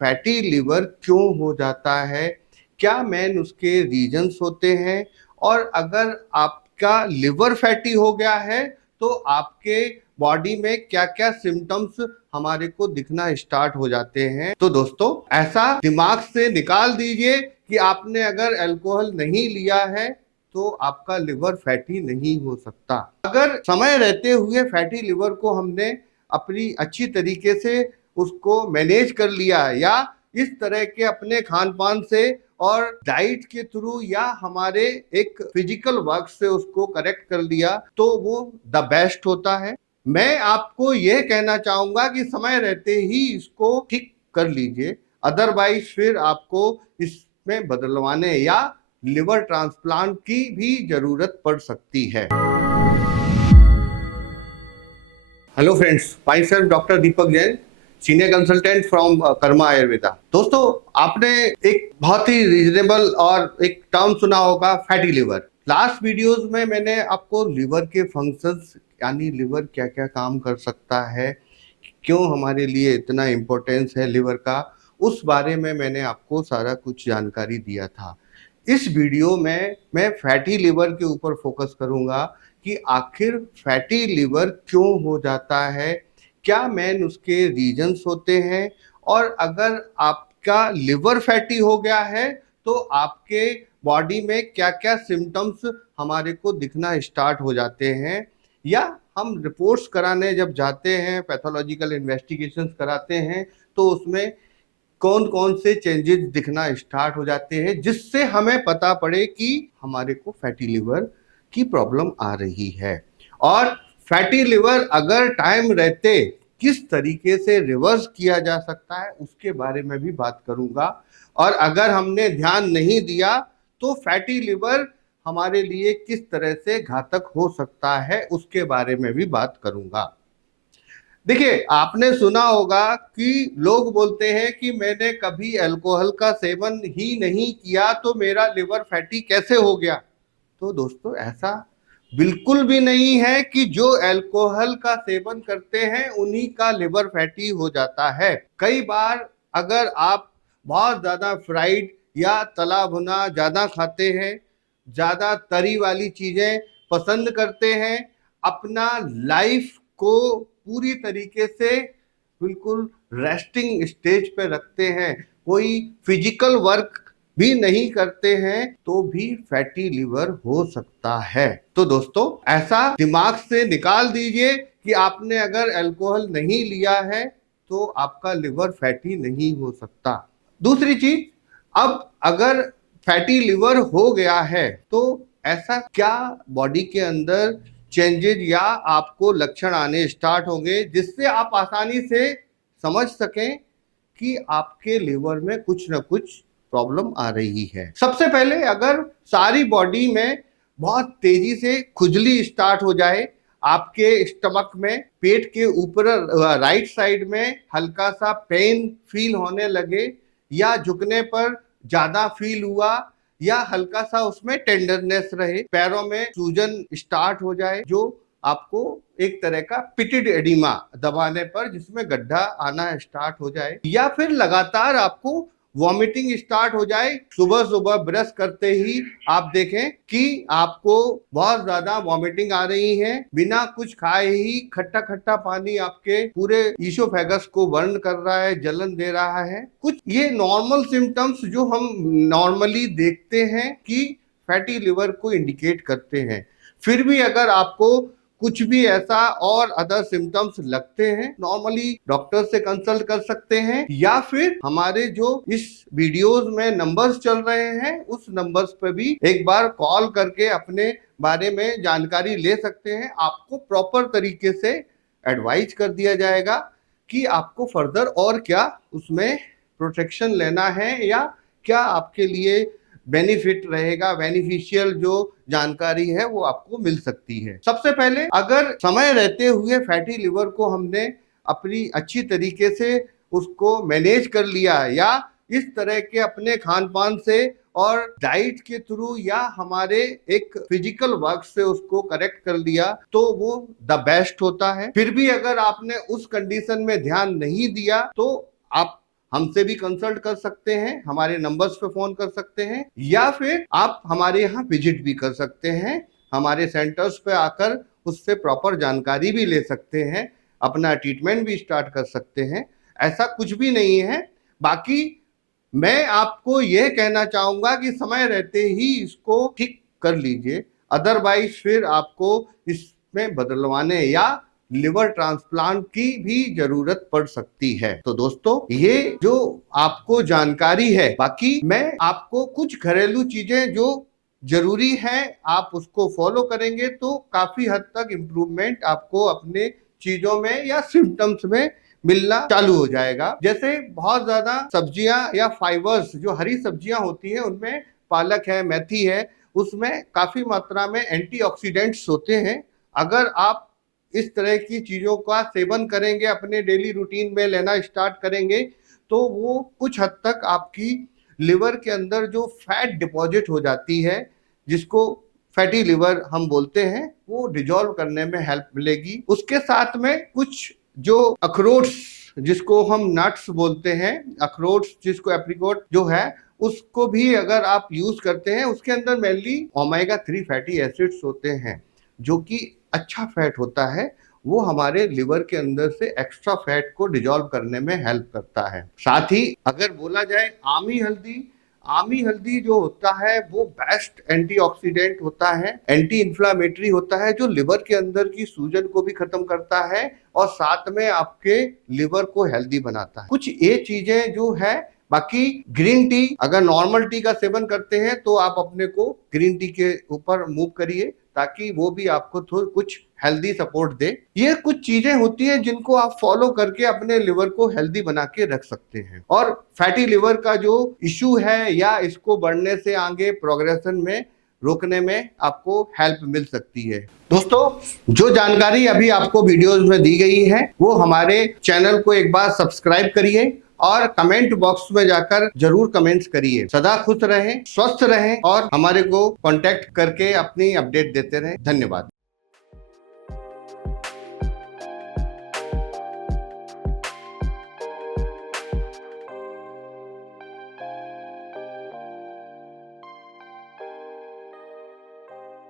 Fatty liver क्यों हो जाता है, क्या मेन उसके रीजंस होते हैं, और अगर आपका लिवर फैटी हो गया है तो आपके बॉडी में क्या क्या सिम्टम्स हमारे को दिखना स्टार्ट हो जाते हैं। तो दोस्तों, ऐसा दिमाग से निकाल दीजिए कि आपने अगर अल्कोहल नहीं लिया है तो आपका लिवर फैटी नहीं हो सकता। अगर समय रहते हुए फैटी लिवर को हमने अपनी अच्छी तरीके से उसको मैनेज कर लिया, या इस तरह के अपने खान पान से और डाइट के थ्रू या हमारे एक फिजिकल वर्क से उसको करेक्ट कर लिया, तो वो द बेस्ट होता है। मैं आपको यह कहना चाहूंगा कि समय रहते ही इसको ठीक कर लीजिए, अदरवाइज फिर आपको इसमें बदलवाने या लिवर ट्रांसप्लांट की भी जरूरत पड़ सकती है। Hello friends, my self doctor Deepak Jain, senior consultant from Karma Ayurveda. दोस्तों, आपने एक बहुत ही रीजनेबल और एक टर्म सुना होगा, फैटी लिवर। लास्ट वीडियोस में मैंने आपको लिवर के फंक्शंस, यानी लिवर क्या क्या काम कर सकता है, क्यों हमारे लिए इतना इम्पोर्टेंस है लिवर का, उस बारे में मैंने आपको सारा कुछ जानकारी दिया था। इस वीडियो में मैं फैटी लिवर के ऊपर फोकस करूंगा कि आखिर फैटी लिवर क्यों हो जाता है, क्या मेन उसके रीजंस होते हैं, और अगर आपका लिवर फैटी हो गया है तो आपके बॉडी में क्या क्या सिम्टम्स हमारे को दिखना स्टार्ट हो जाते हैं, या हम रिपोर्ट्स कराने जब जाते हैं, पैथोलॉजिकल इन्वेस्टिगेशंस कराते हैं, तो उसमें कौन कौन से चेंजेस दिखना स्टार्ट हो जाते हैं, जिससे हमें पता पड़े कि हमारे को फैटी लिवर की प्रॉब्लम आ रही है। और फैटी लिवर अगर टाइम रहते किस तरीके से रिवर्स किया जा सकता है, उसके बारे में भी बात करूंगा। और अगर हमने ध्यान नहीं दिया तो फैटी लिवर हमारे लिए किस तरह से घातक हो सकता है, उसके बारे में भी बात करूंगा। देखिए, आपने सुना होगा कि लोग बोलते हैं कि मैंने कभी अल्कोहल का सेवन ही नहीं किया तो मेरा लिवर फैटी कैसे हो गया। तो दोस्तों, ऐसा बिल्कुल भी नहीं है कि जो अल्कोहल का सेवन करते हैं उन्हीं का लिवर फैटी हो जाता है। कई बार अगर आप बहुत ज्यादा फ्राइड या तला भुना ज्यादा खाते हैं, ज्यादा तरी वाली चीजें पसंद करते हैं, अपना लाइफ को पूरी तरीके से बिल्कुल रेस्टिंग स्टेज पे रखते हैं, कोई फिजिकल वर्क भी नहीं करते हैं, तो भी फैटी लिवर हो सकता है। तो दोस्तों, ऐसा दिमाग से निकाल दीजिए कि आपने अगर अल्कोहल नहीं लिया है तो आपका लिवर फैटी नहीं हो सकता। दूसरी चीज, अब अगर फैटी लिवर हो गया है तो ऐसा क्या बॉडी के अंदर चेंजेस या आपको लक्षण आने स्टार्ट होंगे, जिससे आप आसानी से समझ सकें कि आपके लिवर में कुछ ना कुछ प्रॉब्लम आ रही है। सबसे पहले, अगर सारी बॉडी में बहुत तेजी से खुजली स्टार्ट हो जाए, आपके स्टमक में, पेट के ऊपर राइट साइड में हल्का सा पेन फील होने लगे, या झुकने पर ज्यादा फील हुआ, या हल्का सा उसमें टेंडरनेस रहे, पैरों में सूजन स्टार्ट हो जाए, जो आपको एक तरह का पिटेड एडिमा दबाने पर जिसमें गड्ढा आना स्टार्ट हो जाए, या फिर लगातार आपको वॉमिटिंग स्टार्ट हो जाए, सुबह सुबह ब्रश करते ही आप देखें कि आपको बहुत ज्यादा वॉमिटिंग आ रही है, बिना कुछ खाए ही खट्टा खट्टा पानी आपके पूरे ईसोफेगस को बर्न कर रहा है, जलन दे रहा है। कुछ ये नॉर्मल सिम्टम्स जो हम नॉर्मली देखते हैं कि फैटी लिवर को इंडिकेट करते हैं। फिर भी अगर आपको कुछ भी ऐसा और अदर सिम्टम्स लगते हैं, नॉर्मली डॉक्टर से कंसल्ट कर सकते हैं, या फिर हमारे जो इस वीडियोस में नंबर्स चल रहे हैं उस नंबर्स पे भी एक बार कॉल करके अपने बारे में जानकारी ले सकते हैं। आपको प्रॉपर तरीके से एडवाइज कर दिया जाएगा कि आपको फर्दर और क्या उसमें प्रोटेक्शन लेना है, या क्या आपके लिए बेनिफिट रहेगा, बेनिफिशियल जो जानकारी है वो आपको मिल सकती है। सबसे पहले, अगर समय रहते हुए फैटी लिवर को हमने अपनी अच्छी तरीके से उसको मैनेज कर लिया, या इस तरह के अपने खान पान से और डाइट के थ्रू या हमारे एक फिजिकल वर्क से उसको करेक्ट कर लिया, तो वो द बेस्ट होता है। फिर भी अगर आपने उस कंडीशन में ध्यान नहीं दिया तो आप हमसे भी कंसल्ट कर सकते हैं, हमारे नंबर्स पे फोन कर सकते हैं, या फिर आप हमारे यहाँ विजिट भी कर सकते हैं, हमारे सेंटर्स पे आकर उससे प्रॉपर जानकारी भी ले सकते हैं, अपना ट्रीटमेंट भी स्टार्ट कर सकते हैं। ऐसा कुछ भी नहीं है। बाकी मैं आपको यह कहना चाहूंगा कि समय रहते ही इसको ठीक कर लीजिए, अदरवाइज फिर आपको इसमें बदलवाने या लिवर ट्रांसप्लांट की भी जरूरत पड़ सकती है। तो दोस्तों, ये जो आपको जानकारी है, बाकी मैं आपको कुछ घरेलू चीजें जो जरूरी है आप उसको फॉलो करेंगे तो काफी हद तक इम्प्रूवमेंट आपको अपने चीजों में या सिम्टम्स में मिलना चालू हो जाएगा। जैसे बहुत ज्यादा सब्जियां या फाइबर्स, जो हरी सब्जियां होती है उनमें पालक है, मेथी है, उसमें काफी मात्रा में एंटीऑक्सीडेंट्स होते हैं। अगर आप इस तरह की चीजों का सेवन करेंगे, अपने डेली रूटीन में लेना स्टार्ट करेंगे, तो वो कुछ हद तक आपकी लिवर के अंदर जो फैट डिपॉजिट हो जाती है, जिसको फैटी लिवर हम बोलते हैं, वो डिजॉल्व करने में हेल्प मिलेगी। उसके साथ में कुछ जो अखरोट्स, जिसको हम नट्स बोलते हैं, अखरोट्स जिसको एप्रिकॉट जो है, उसको भी अगर आप यूज करते हैं, उसके अंदर मेनली ओमेगा 3 फैटी एसिड्स होते हैं, जो कि अच्छा फैट होता है। वो हमारे लिवर के अंदर से एक्स्ट्रा फैट को डिजॉल्व करने में हेल्प करता है। साथ ही अगर बोला जाए आमी हल्दी जो होता है वो बेस्ट एंटीऑक्सीडेंट होता है, एंटी इन्फ्लामेटरी होता है, जो लिवर के अंदर की सूजन को भी खत्म करता है और साथ में आपके लिवर को हेल्दी बनाता है। कुछ ये चीजें जो है। बाकी ग्रीन टी, अगर नॉर्मल टी का सेवन करते हैं तो आप अपने को ग्रीन टी के ऊपर मूव करिए, ताकि वो भी आपको थोड़ा कुछ हेल्दी सपोर्ट दे। ये कुछ चीजें होती हैं जिनको आप फॉलो करके अपने लिवर को हेल्दी बना के रख सकते हैं, और फैटी लिवर का जो इश्यू है या इसको बढ़ने से आगे प्रोग्रेशन में रोकने में आपको हेल्प मिल सकती है। दोस्तों, जो जानकारी अभी आपको वीडियोस में दी गई है, वो हमारे चैनल को एक बार सब्सक्राइब करिए और कमेंट बॉक्स में जाकर जरूर कमेंट्स करिए। सदा खुश रहें, स्वस्थ रहें और हमारे को कांटेक्ट करके अपनी अपडेट देते रहें। धन्यवाद।